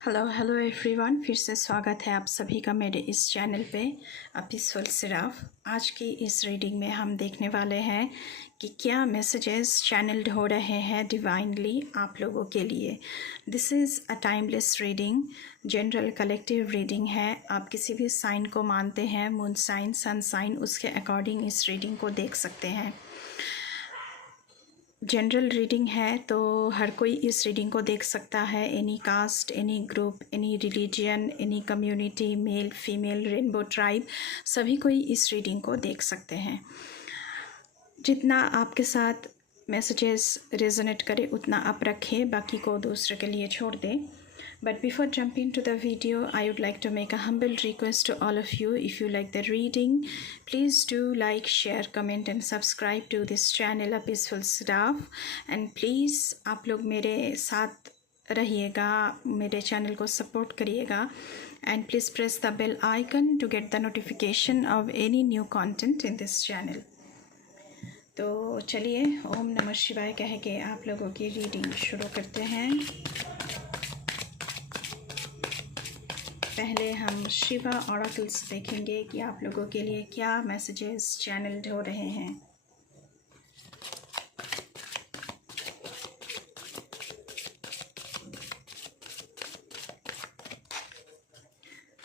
Hello everyone, फिर से स्वागत है आप सभी का मेरे इस चैनल पे पीसफुल सिराफ। आज की इस रीडिंग में हम देखने वाले हैं कि क्या मैसेजेस चैनल्ड हो रहे हैं डिवाइनली आप लोगों के लिए। This is a timeless reading, general collective reading है। आप किसी भी साइन को मानते हैं, मून साइन, सन साइन, उसके अकॉर्डिंग इस रीडिंग को देख सकते हैं। जनरल रीडिंग है तो हर कोई इस रीडिंग को देख सकता है। Any caste, any group, any religion, any community, male female, rainbow tribe, सभी कोई इस रीडिंग को देख सकते हैं। जितना आपके साथ मैसेजेस रेजोनेट करे उतना आप रखें, बाकी को दूसरे के लिए छोड़ दें। But before jumping to the video, I would like to make a humble request to all of you. If you like the reading, please do like, share, comment and subscribe to this channel, A Peaceful Siraf. And please आप लोग मेरे साथ रहिएगा, मेरे channel को support करिएगा। And please press the bell icon to get the notification of any new content in this channel. तो चलिए ओम नमः शिवाय कह के आप लोगों की रीडिंग शुरू करते हैं। पहले हम शिवा ऑरेकल्स देखेंगे कि आप लोगों के लिए क्या मैसेजेस चैनल्ड हो रहे हैं।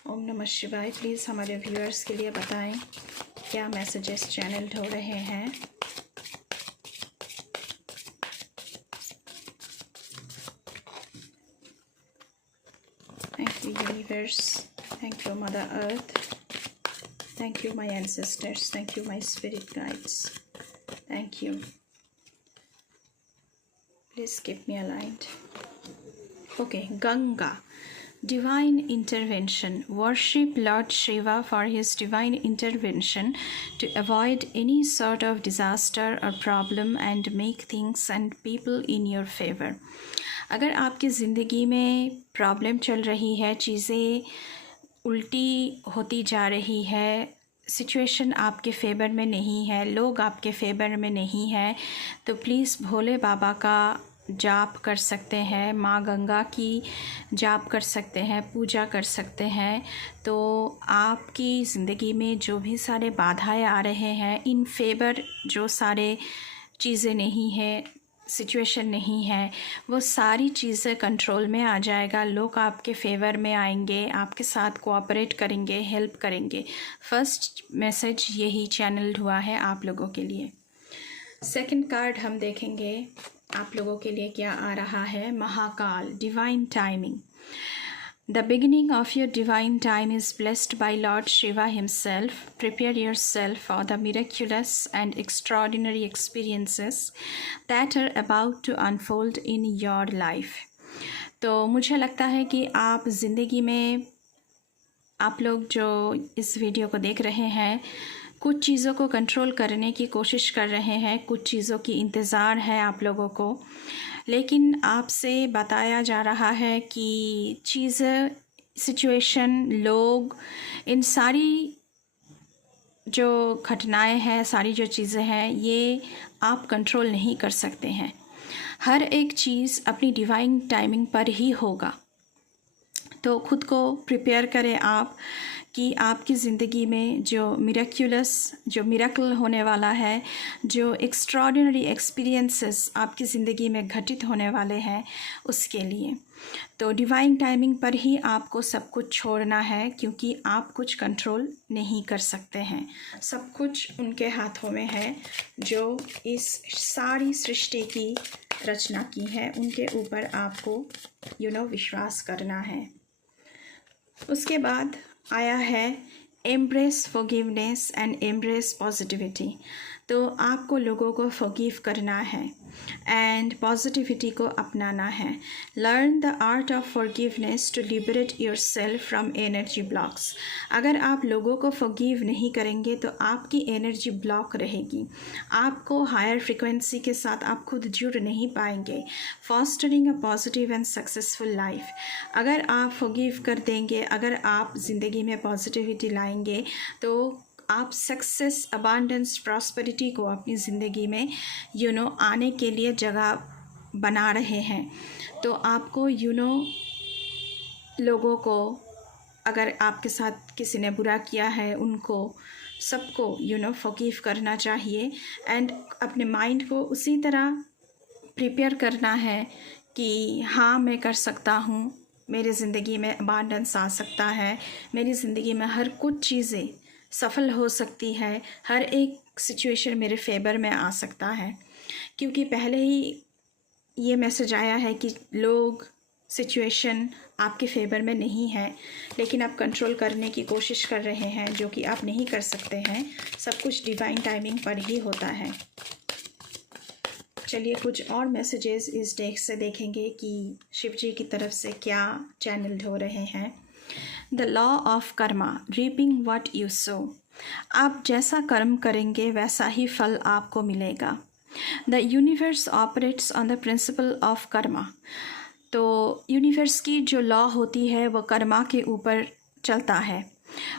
ओम नमः शिवाय। प्लीज़ हमारे व्यूअर्स के लिए बताएं क्या मैसेजेस चैनल्ड हो रहे हैं। Thank you universe, thank you Mother Earth, thank you my ancestors, thank you my spirit guides, thank you. Please keep me aligned. Okay, Ganga, divine intervention. Worship Lord Shiva for his divine intervention to avoid any sort of disaster or problem and make things and people in your favor. अगर आपकी ज़िंदगी में problem चल रही है, चीज़ें उल्टी होती जा रही है, सिचुएशन आपके फेवर में नहीं है, लोग आपके फेवर में नहीं है, तो प्लीज़ भोले बाबा का जाप कर सकते हैं, माँ गंगा की जाप कर सकते हैं, पूजा कर सकते हैं। तो आपकी ज़िंदगी में जो भी सारे बाधाएं आ रहे हैं, इन फेवर जो सारे चीज़ें नहीं है, सिचुएशन नहीं है, वो सारी चीज़ें कंट्रोल में आ जाएगा। लोग आपके फेवर में आएंगे, आपके साथ कोऑपरेट करेंगे, हेल्प करेंगे। फर्स्ट मैसेज यही चैनल्ड हुआ है आप लोगों के लिए। सेकंड कार्ड हम देखेंगे आप लोगों के लिए क्या आ रहा है। Mahakal, divine timing. The beginning of your divine time is blessed by Lord Shiva himself. Prepare yourself for the miraculous and extraordinary experiences that are about to unfold in your life. तो मुझे लगता है कि आप ज़िंदगी में, आप लोग जो इस वीडियो को देख रहे हैं, कुछ चीज़ों को कंट्रोल करने की कोशिश कर रहे हैं, कुछ चीज़ों की इंतज़ार है आप लोगों को, लेकिन आपसे बताया जा रहा है कि चीज़ें, सिचुएशन, लोग, इन सारी जो घटनाएं हैं, सारी जो चीज़ें हैं, ये आप कंट्रोल नहीं कर सकते हैं। हर एक चीज़ अपनी डिवाइन टाइमिंग पर ही होगा। तो खुद को प्रिपेयर करें आप कि आपकी ज़िंदगी में जो मिरेकल होने वाला है, जो एक्स्ट्राऑर्डिनरी एक्सपीरियंसेस आपकी ज़िंदगी में घटित होने वाले हैं, उसके लिए तो डिवाइन टाइमिंग पर ही आपको सब कुछ छोड़ना है, क्योंकि आप कुछ कंट्रोल नहीं कर सकते हैं। सब कुछ उनके हाथों में है जो इस सारी सृष्टि की रचना की है, उनके ऊपर आपको विश्वास करना है। उसके बाद आया है embrace forgiveness and embrace positivity. तो आपको लोगों को फॉरगिव करना है एंड पॉजिटिविटी को अपनाना है। Learn the art of forgiveness to liberate yourself from energy blocks. अगर आप लोगों को फॉरगिव नहीं करेंगे तो आपकी एनर्जी ब्लॉक रहेगी, आपको हायर फ्रिक्वेंसी के साथ आप खुद जुड़ नहीं पाएंगे। Fostering a positive and successful life. अगर आप फॉरगिव कर देंगे, अगर आप ज़िंदगी में पॉजिटिविटी लाएंगे, तो आप सक्सेस, अबांडेंस, प्रॉस्पेरिटी को अपनी ज़िंदगी में आने के लिए जगह बना रहे हैं। तो आपको लोगों को, अगर आपके साथ किसी ने बुरा किया है उनको सबको फॉरगिव करना चाहिए एंड अपने माइंड को उसी तरह प्रिपेयर करना है कि हाँ मैं कर सकता हूँ, मेरी ज़िंदगी में अबांडेंस आ सकता है, मेरी ज़िंदगी में हर कुछ चीज़ें सफल हो सकती है, हर एक सिचुएशन मेरे फेवर में आ सकता है। क्योंकि पहले ही ये मैसेज आया है कि लोग, सिचुएशन आपके फेवर में नहीं है, लेकिन आप कंट्रोल करने की कोशिश कर रहे हैं, जो कि आप नहीं कर सकते हैं। सब कुछ डिवाइन टाइमिंग पर ही होता है। चलिए कुछ और मैसेजेस इस डेक से देखेंगे कि शिव जी की तरफ से क्या चैनल हो रहे हैं। The law of Karma, reaping what you so. आप जैसा कर्म करेंगे वैसा ही फल आपको मिलेगा। The universe operates on the principle of Karma. तो यूनिवर्स की जो लॉ होती है वो कर्मा के ऊपर चलता है।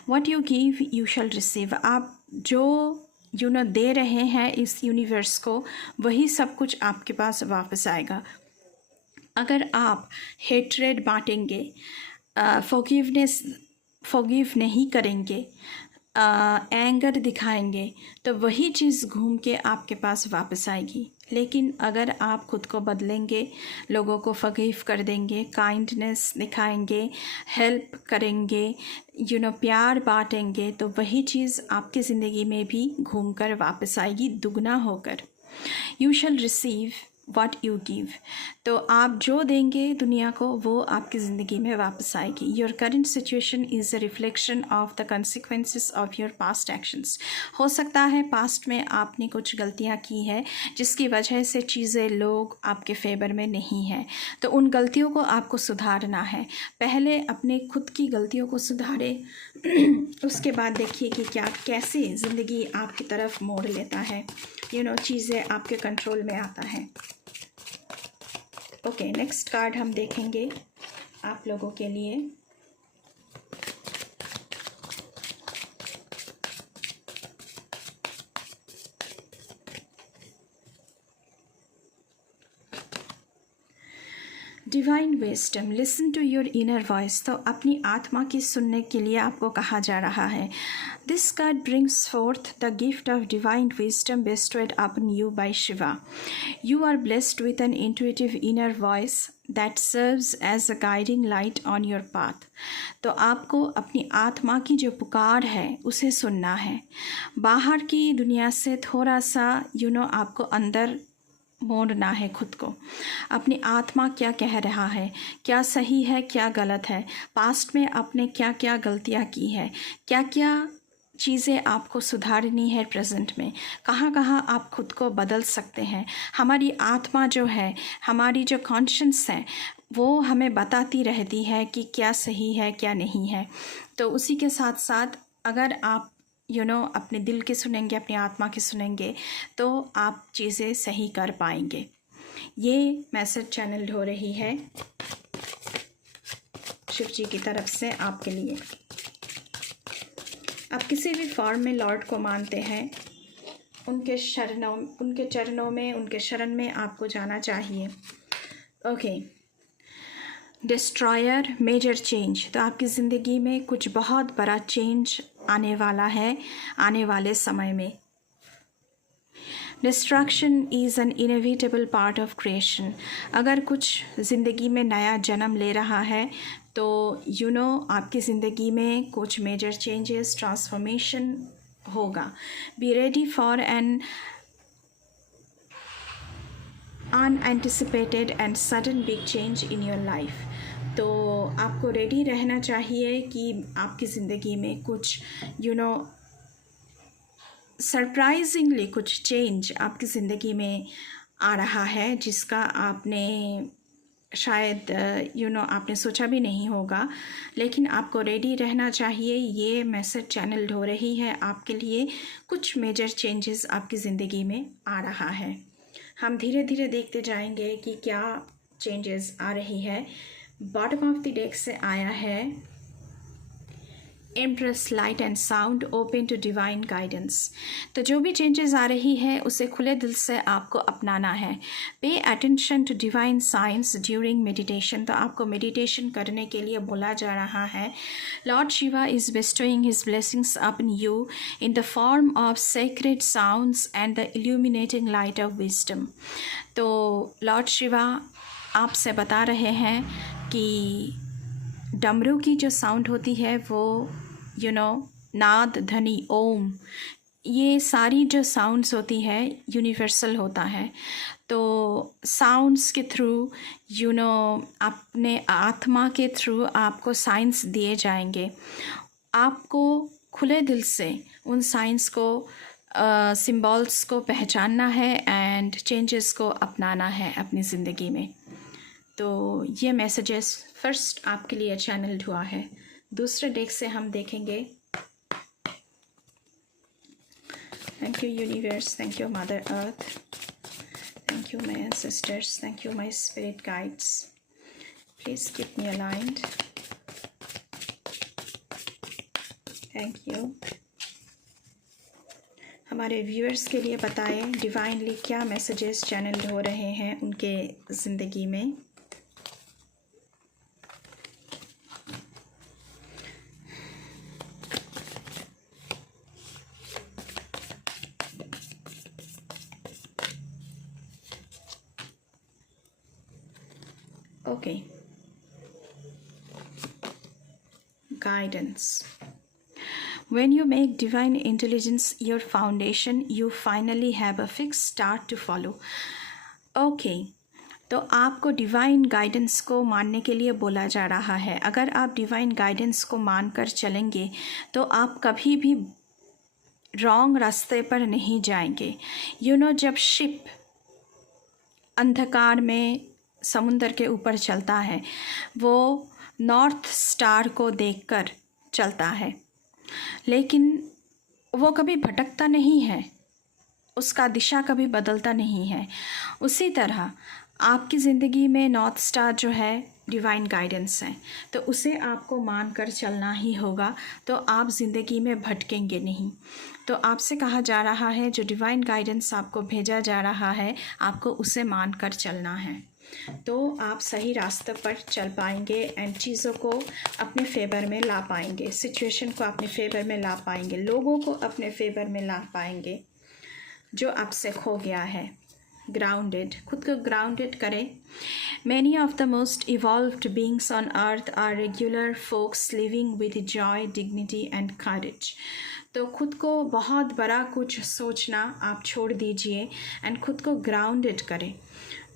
What you give you shall receive. आप जो दे रहे हैं इस यूनिवर्स को, वही सब कुछ आपके पास वापस आएगा। अगर आप हेट्रेड बांटेंगे, फॉरगिव नहीं करेंगे, एंगर दिखाएंगे, तो वही चीज़ घूम के आपके पास वापस आएगी। लेकिन अगर आप खुद को बदलेंगे, लोगों को फॉरगिव कर देंगे, काइंडनेस दिखाएंगे, हेल्प करेंगे, प्यार बांटेंगे, तो वही चीज़ आपकी ज़िंदगी में भी घूम कर वापस आएगी दुगना होकर। You shall receive what you give. तो आप जो देंगे दुनिया को, वो आपकी ज़िंदगी में वापस आएगी। Your current situation is a reflection of the consequences of your past actions. हो सकता है पास्ट में आपने कुछ गलतियां की है, जिसकी वजह से चीज़ें, लोग आपके फेवर में नहीं हैं। तो उन गलतियों को आपको सुधारना है। पहले अपने खुद की गलतियों को सुधारें उसके बाद देखिए कि क्या कैसे ज़िंदगी आपकी तरफ मोड़ लेता है, चीज़ें आपके कंट्रोल में आता है। ओके, नेक्स्ट कार्ड हम देखेंगे आप लोगों के लिए। Divine wisdom, listen to your inner voice. तो अपनी आत्मा की सुनने के लिए आपको कहा जा रहा है। This card brings fourth the gift of divine wisdom bestowed upon you by Shiva. You are blessed with an intuitive inner voice that serves as a guiding light on your path. तो आपको अपनी आत्मा की जो पुकार है उसे सुनना है। बाहर की दुनिया से थोड़ा सा आपको अंदर मोड़ना है खुद को। अपनी आत्मा क्या कह रहा है, क्या सही है, क्या गलत है, पास्ट में आपने क्या क्या गलतियाँ की है, क्या क्या चीज़ें आपको सुधारनी है, प्रेजेंट में कहाँ कहाँ आप खुद को बदल सकते हैं। हमारी आत्मा जो है, हमारी जो कॉन्शियस है, वो हमें बताती रहती है कि क्या सही है क्या नहीं है। तो उसी के साथ साथ अगर आप अपने दिल की सुनेंगे, अपनी आत्मा की सुनेंगे, तो आप चीज़ें सही कर पाएंगे। ये मैसेज चैनल हो रही है शिव जी की तरफ से आपके लिए। आप किसी भी फॉर्म में लॉर्ड को मानते हैं, उनके चरणों में, उनके शरण में आपको जाना चाहिए। Okay, destroyer, major change. तो आपकी ज़िंदगी में कुछ बहुत बड़ा चेंज आने वाला है आने वाले समय में। Destruction is an inevitable part of creation. अगर कुछ ज़िंदगी में नया जन्म ले रहा है तो आपकी ज़िंदगी में कुछ मेजर चेंजेस, ट्रांसफॉर्मेशन होगा। Be ready for an unanticipated and sudden big change in your life. तो आपको रेडी रहना चाहिए कि आपकी ज़िंदगी में कुछ सरप्राइजिंगली कुछ चेंज आपकी ज़िंदगी में आ रहा है, जिसका आपने शायद आपने सोचा भी नहीं होगा। लेकिन आपको रेडी रहना चाहिए। ये मैसेज चैनल हो रही है आपके लिए। कुछ मेजर चेंजेस आपकी ज़िंदगी में आ रहा है। हम धीरे धीरे देखते जाएंगे कि क्या चेंजेस आ रही है। बॉटम ऑफ द डेक से आया है empress light and sound open to divine guidance. तो जो भी चेंजेस आ रही है उसे खुले दिल से आपको अपनाना है। Pay attention to divine science during meditation. तो आपको मेडिटेशन करने के लिए बोला जा रहा है। Lord Shiva is bestowing his blessings upon you in the form of sacred sounds and the illuminating light of wisdom. तो लॉर्ड शिवा आपसे बता रहे हैं कि डमरू की जो साउंड होती है वो नाद, ध्वनि, ओम, ये सारी जो साउंड्स होती है यूनिवर्सल होता है। तो साउंड्स के थ्रू अपने आत्मा के थ्रू आपको साइंस दिए जाएंगे। आपको खुले दिल से उन साइंस को सिंबल्स को पहचानना है एंड चेंजेस को अपनाना है अपनी ज़िंदगी में। तो ये मैसेजेस फर्स्ट आपके लिए चैनल्ड हुआ है। दूसरे डेक से हम देखेंगे। Thank you universe, thank you mother earth, thank you my ancestors, thank you my spirit guides, please keep me aligned. Thank you. हमारे व्यूअर्स के लिए बताएं डिवाइनली क्या मैसेजेस चैनल हो रहे हैं उनके ज़िंदगी में। Okay. Guidance. When you make divine intelligence your foundation, you finally have a fixed start to follow. Okay. तो आपको डिवाइन गाइडेंस को मानने के लिए बोला जा रहा है। अगर आप डिवाइन गाइडेंस को मानकर चलेंगे तो आप कभी भी रॉन्ग रास्ते पर नहीं जाएंगे। जब शिप अंधकार में समुंदर के ऊपर चलता है वो नॉर्थ स्टार को देखकर चलता है, लेकिन वो कभी भटकता नहीं है, उसका दिशा कभी बदलता नहीं है। उसी तरह आपकी ज़िंदगी में नॉर्थ स्टार जो है डिवाइन गाइडेंस है, तो उसे आपको मानकर चलना ही होगा, तो आप ज़िंदगी में भटकेंगे नहीं। तो आपसे कहा जा रहा है जो डिवाइन गाइडेंस आपको भेजा जा रहा है आपको उसे मानकर चलना है, तो आप सही रास्ते पर चल पाएंगे एंड चीज़ों को अपने फेवर में ला पाएंगे, सिचुएशन को अपने फेवर में ला पाएंगे, लोगों को अपने फेवर में ला पाएंगे जो आपसे खो गया है। ग्राउंडेड, खुद को ग्राउंडेड करें। Many of the most evolved beings on earth are regular folks living with joy, dignity and courage. तो खुद को बहुत बड़ा कुछ सोचना आप छोड़ दीजिए एंड खुद को ग्राउंडेड करें,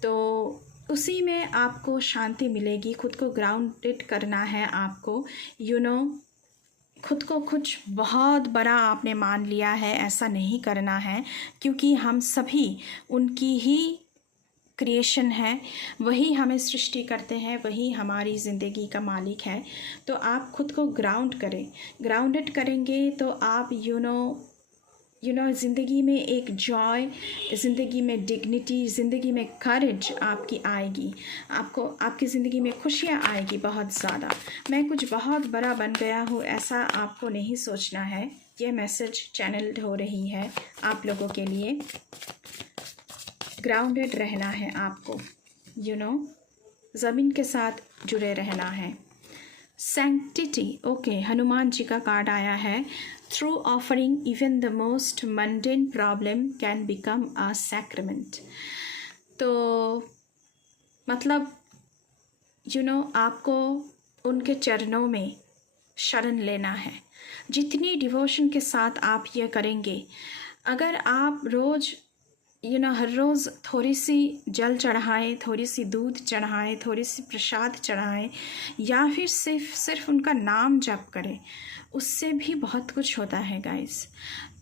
तो उसी में आपको शांति मिलेगी। खुद को ग्राउंडेड करना है आपको। खुद को कुछ बहुत बड़ा आपने मान लिया है ऐसा नहीं करना है, क्योंकि हम सभी उनकी ही क्रिएशन है, वही हमें सृष्टि करते हैं, वही हमारी ज़िंदगी का मालिक है। तो आप खुद को ग्राउंड करें। ग्राउंडेड करेंगे तो आप ज़िंदगी में एक जॉय, ज़िंदगी में डिग्निटी, ज़िंदगी में करेज आपकी आएगी। आपको आपकी ज़िंदगी में खुशियाँ आएगी बहुत ज़्यादा। मैं कुछ बहुत बड़ा बन गया हूँ ऐसा आपको नहीं सोचना है। ये मैसेज चैनल्ड हो रही है आप लोगों के लिए। ग्राउंडेड रहना है आपको, ज़मीन के साथ जुड़े रहना है। सैंक्टिटी, ओके, हनुमान जी का कार्ड आया है। Through offering even the most mundane problem can become a sacrament. तो मतलब आपको उनके चरणों में शरण लेना है। जितनी डिवोशन के साथ आप ये करेंगे, अगर आप रोज़ हर रोज़ थोड़ी सी जल चढ़ाएं, थोड़ी सी दूध चढ़ाएं, थोड़ी सी प्रसाद चढ़ाएं, या फिर सिर्फ उनका नाम जप करें, उससे भी बहुत कुछ होता है गाइस।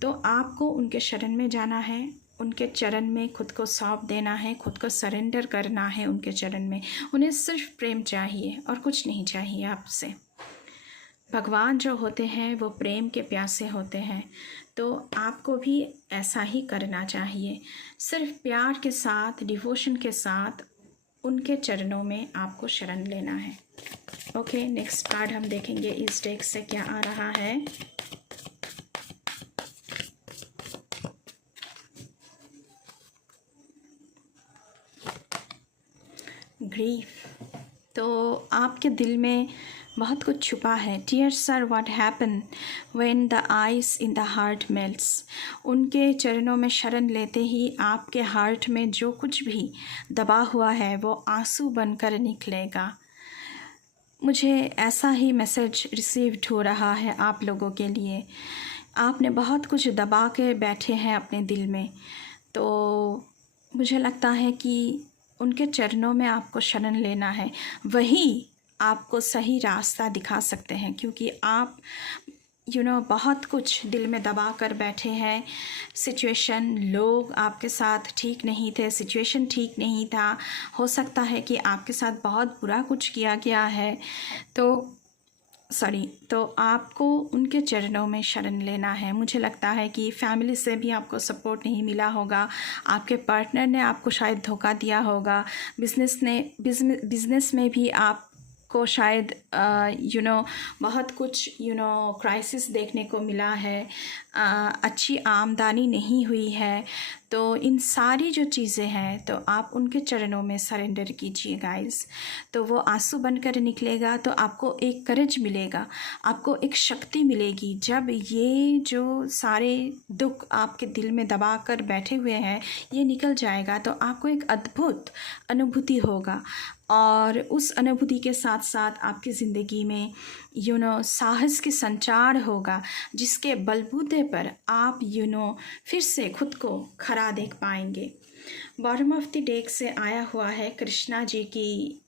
तो आपको उनके शरण में जाना है, उनके चरण में खुद को सौंप देना है, खुद को सरेंडर करना है उनके चरण में। उन्हें सिर्फ प्रेम चाहिए और कुछ नहीं चाहिए आपसे। भगवान जो होते हैं वो प्रेम के प्यासे होते हैं, तो आपको भी ऐसा ही करना चाहिए। सिर्फ प्यार के साथ, डिवोशन के साथ उनके चरणों में आपको शरण लेना है। ओके, नेक्स्ट कार्ड हम देखेंगे इस डेक से क्या आ रहा है। ग्रीफ, तो आपके दिल में बहुत कुछ छुपा है। Tears are what happen when the ice in the heart melts. उनके चरणों में शरण लेते ही आपके हार्ट में जो कुछ भी दबा हुआ है वो आंसू बनकर निकलेगा। मुझे ऐसा ही मैसेज रिसीव्ड हो रहा है आप लोगों के लिए। आपने बहुत कुछ दबा के बैठे हैं अपने दिल में, तो मुझे लगता है कि उनके चरणों में आपको शरण लेना है। वही आपको सही रास्ता दिखा सकते हैं, क्योंकि आप बहुत कुछ दिल में दबा कर बैठे हैं। सिचुएशन, लोग आपके साथ ठीक नहीं थे, सिचुएशन ठीक नहीं था, हो सकता है कि आपके साथ बहुत बुरा कुछ किया गया है, तो आपको उनके चरणों में शरण लेना है। मुझे लगता है कि फैमिली से भी आपको सपोर्ट नहीं मिला होगा, आपके पार्टनर ने आपको शायद धोखा दिया होगा, बिज़नेस में भी आपको शायद बहुत कुछ क्राइसिस देखने को मिला है, अच्छी आमदनी नहीं हुई है। तो इन सारी जो चीज़ें हैं, तो आप उनके चरणों में सरेंडर कीजिए गाइस। तो वो आंसू बनकर निकलेगा, तो आपको एक करेज मिलेगा, आपको एक शक्ति मिलेगी। जब ये जो सारे दुख आपके दिल में दबा कर बैठे हुए हैं ये निकल जाएगा, तो आपको एक अद्भुत अनुभूति होगा। और उस अनुभूति के साथ साथ आपकी ज़िंदगी में साहस की संचार होगा, जिसके बलबूते पर आप फिर से खुद को खरा देख पाएंगे। बॉटम ऑफ द डेक से आया हुआ है कृष्णा जी की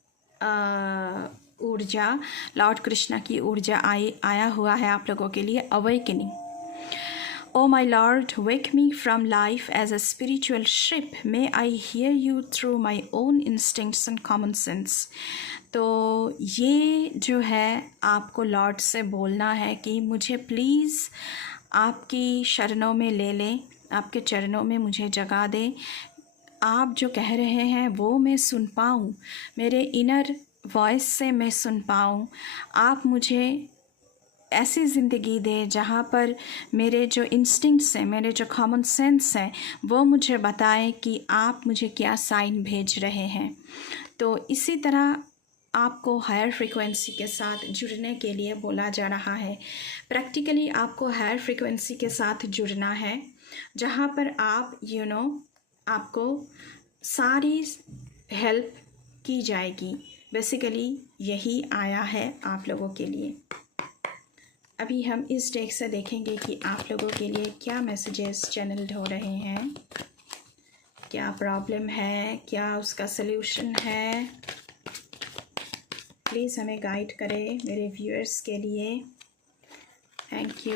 ऊर्जा, लॉर्ड कृष्णा की ऊर्जा आया हुआ है आप लोगों के लिए। Awakening. O my Lord, wake me from life as a spiritual ship. May I hear you through my own instincts and common sense. तो ये जो है आपको लॉर्ड से बोलना है कि मुझे प्लीज़ आपकी शरणों में ले लें, आपके चरणों में मुझे जगा दें। आप जो कह रहे हैं वो मैं सुन पाऊँ, मेरे इनर वॉइस से मैं सुन पाऊँ। आप मुझे ऐसी ज़िंदगी दे जहाँ पर मेरे जो इंस्टिंक्ट्स हैं, मेरे जो कॉमन सेंस हैं, वो मुझे बताएं कि आप मुझे क्या साइन भेज रहे हैं। तो इसी तरह आपको हायर फ्रीक्वेंसी के साथ जुड़ने के लिए बोला जा रहा है। प्रैक्टिकली आपको हायर फ्रीक्वेंसी के साथ जुड़ना है, जहाँ पर आप आपको सारी हेल्प की जाएगी। बेसिकली यही आया है आप लोगों के लिए। अभी हम इस डेक से देखेंगे कि आप लोगों के लिए क्या मैसेजेस चैनल्ड हो रहे हैं, क्या प्रॉब्लम है, क्या उसका सल्यूशन है। प्लीज़ हमें गाइड करें मेरे व्यूअर्स के लिए। Thank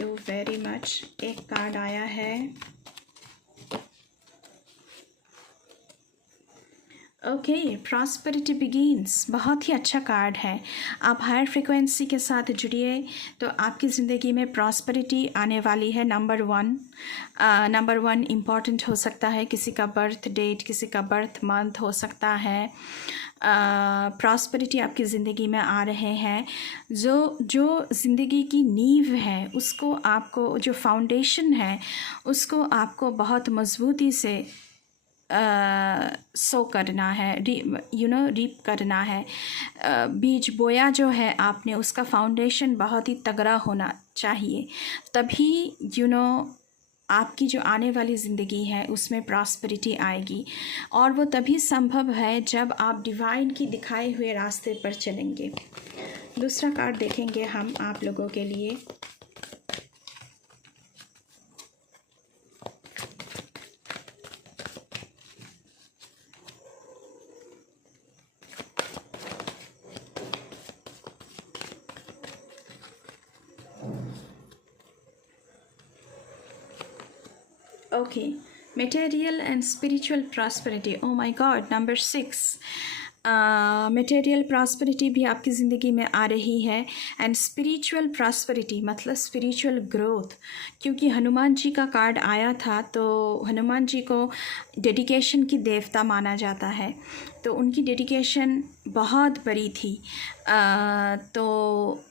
you very much. एक कार्ड आया है। ओके, प्रॉस्पेरिटी बिगिन्स, बहुत ही अच्छा कार्ड है। आप हायर फ्रीक्वेंसी के साथ जुड़िए तो आपकी ज़िंदगी में प्रॉस्पेरिटी आने वाली है। नंबर वन इम्पॉर्टेंट हो सकता है, किसी का बर्थ डेट, किसी का बर्थ मंथ हो सकता है। प्रॉस्पेरिटी आपकी ज़िंदगी में आ रहे हैं। जो ज़िंदगी की नींव है उसको आपको, जो फाउंडेशन है उसको आपको बहुत मज़बूती से सो करना है, रीप करना है। बीज बोया जो है आपने, उसका फाउंडेशन बहुत ही तगड़ा होना चाहिए, तभी आपकी जो आने वाली ज़िंदगी है उसमें प्रॉस्पेरिटी आएगी। और वो तभी संभव है जब आप डिवाइन की दिखाए हुए रास्ते पर चलेंगे। दूसरा कार्ड देखेंगे हम आप लोगों के लिए। Okay, material and spiritual prosperity. Oh my God, number 6. Material prosperity भी आपकी ज़िंदगी में आ रही है एंड स्पिरिचुअल प्रॉस्पेरिटी मतलब स्पिरिचुअल ग्रोथ, क्योंकि हनुमान जी का कार्ड आया था तो हनुमान जी को डेडिकेशन की देवता माना जाता है, तो उनकी डेडिकेशन बहुत बड़ी थी। तो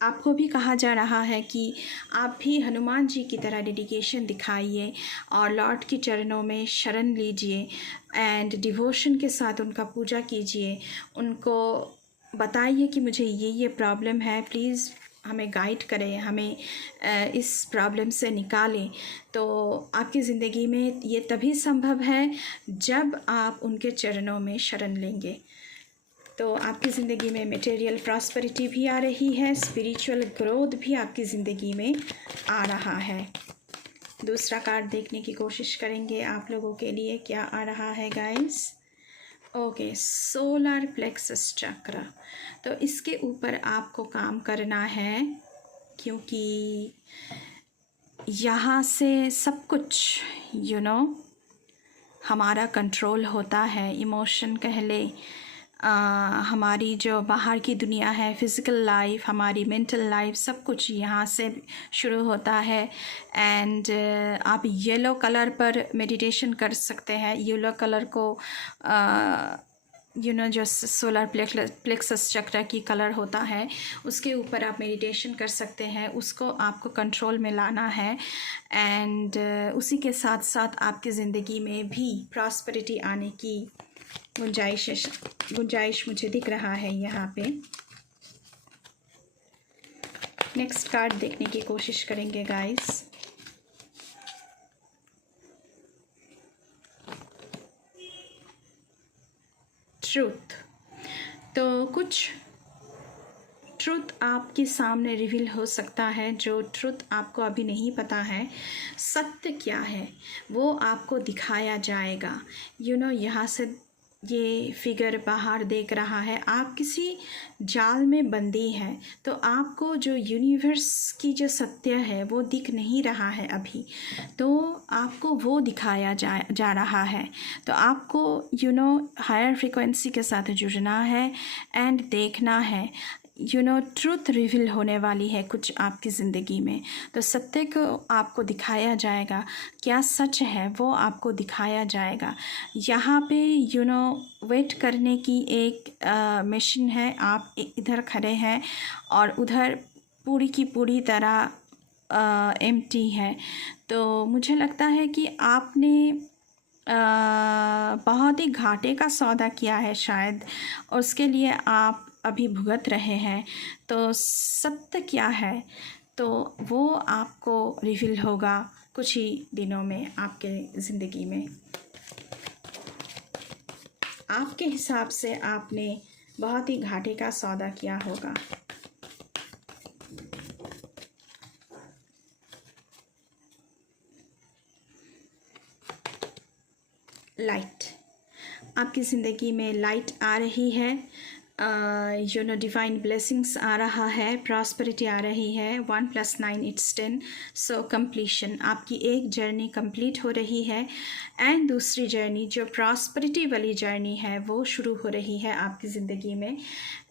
आपको भी कहा जा रहा है कि आप भी हनुमान जी की तरह डेडिकेशन दिखाइए और लॉर्ड के चरणों में शरण लीजिए एंड डिवोशन के साथ उनका पूजा कीजिए। उनको बताइए कि मुझे ये प्रॉब्लम है, प्लीज़ हमें गाइड करें, हमें इस प्रॉब्लम से निकालें। तो आपकी ज़िंदगी में ये तभी संभव है जब आप उनके चरणों में शरण लेंगे। तो आपकी ज़िंदगी में मटेरियल प्रॉस्पेरिटी भी आ रही है, स्पिरिचुअल ग्रोथ भी आपकी ज़िंदगी में आ रहा है। दूसरा कार्ड देखने की कोशिश करेंगे आप लोगों के लिए क्या आ रहा है गाइस। ओके, सोलर प्लेक्सस चक्र। तो इसके ऊपर आपको काम करना है, क्योंकि यहाँ से सब कुछ हमारा कंट्रोल होता है। इमोशन कह ले, हमारी जो बाहर की दुनिया है, फ़िज़िकल लाइफ, हमारी मेंटल लाइफ, सब कुछ यहाँ से शुरू होता है। एंड आप येलो कलर पर मेडिटेशन कर सकते हैं। येलो कलर को जो सोलर प्लेक्सस चक्र की कलर होता है उसके ऊपर आप मेडिटेशन कर सकते हैं, उसको आपको कंट्रोल में लाना है। एंड उसी के साथ साथ आपकी ज़िंदगी में भी प्रॉस्पेरिटी आने की गुंजाइश मुझे दिख रहा है यहाँ पे। नेक्स्ट कार्ड देखने की कोशिश करेंगे गाइस। ट्रूथ। तो कुछ ट्रुथ आपके सामने रिवील हो सकता है, जो ट्रुथ आपको अभी नहीं पता है, सत्य क्या है वो आपको दिखाया जाएगा। यहाँ से ये फिगर बाहर देख रहा है, आप किसी जाल में बंदी हैं, तो आपको जो यूनिवर्स की जो सत्य है वो दिख नहीं रहा है अभी, तो आपको वो दिखाया जा रहा है। तो आपको हायर फ्रीक्वेंसी के साथ जुड़ना है एंड देखना है। ट्रुथ रिवील होने वाली है कुछ आपकी ज़िंदगी में, तो सत्य को आपको दिखाया जाएगा। क्या सच है वो आपको दिखाया जाएगा। यहाँ पे वेट करने की एक मशीन है। आप इधर खड़े हैं और उधर पूरी की पूरी तरह एम्प्टी है। तो मुझे लगता है कि आपने बहुत ही घाटे का सौदा किया है शायद, और उसके लिए आप अभी भुगत रहे हैं। तो सत्य क्या है तो वो आपको रिवील होगा कुछ ही दिनों में आपके ज़िंदगी में। आपके हिसाब से आपने बहुत ही घाटे का सौदा किया होगा। लाइट। आपकी ज़िंदगी में लाइट आ रही है। डिवाइन ब्लेसिंग्स आ रहा है, प्रॉस्पेरिटी आ रही है। 1 + 9 = 10। सो कंप्लीशन, आपकी एक जर्नी कंप्लीट हो रही है एंड दूसरी जर्नी जो प्रॉस्पेरिटी वाली जर्नी है वो शुरू हो रही है आपकी ज़िंदगी में।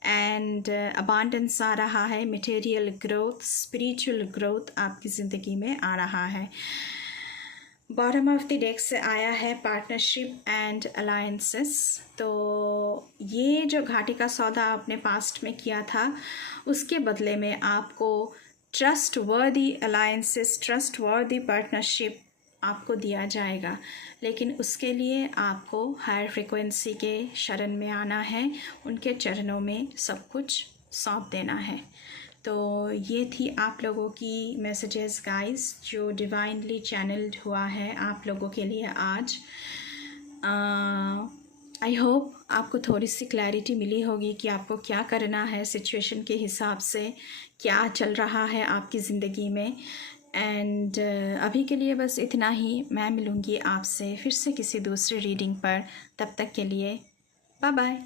एंड अबांडेंस आ रहा है, मटेरियल ग्रोथ, स्पिरिचुअल ग्रोथ आपकी ज़िंदगी में आ रहा है। बॉटम ऑफ द डेक से आया है पार्टनरशिप एंड अलायंसेस। तो ये जो घाटे का सौदा आपने पास्ट में किया था उसके बदले में आपको ट्रस्ट वर्दी अलायंसेस, ट्रस्ट वर्दी पार्टनरशिप आपको दिया जाएगा। लेकिन उसके लिए आपको हायर फ्रिक्वेंसी के शरण में आना है, उनके चरणों में सब कुछ सौंप देना है। तो ये थी आप लोगों की मैसेजेस गाइस, जो डिवाइनली चैनल्ड हुआ है आप लोगों के लिए आज। आई होप आपको थोड़ी सी क्लैरिटी मिली होगी कि आपको क्या करना है, सिचुएशन के हिसाब से क्या चल रहा है आपकी ज़िंदगी में। एंड अभी के लिए बस इतना ही। मैं मिलूँगी आपसे फिर से किसी दूसरे रीडिंग पर। तब तक के लिए बाय बाय।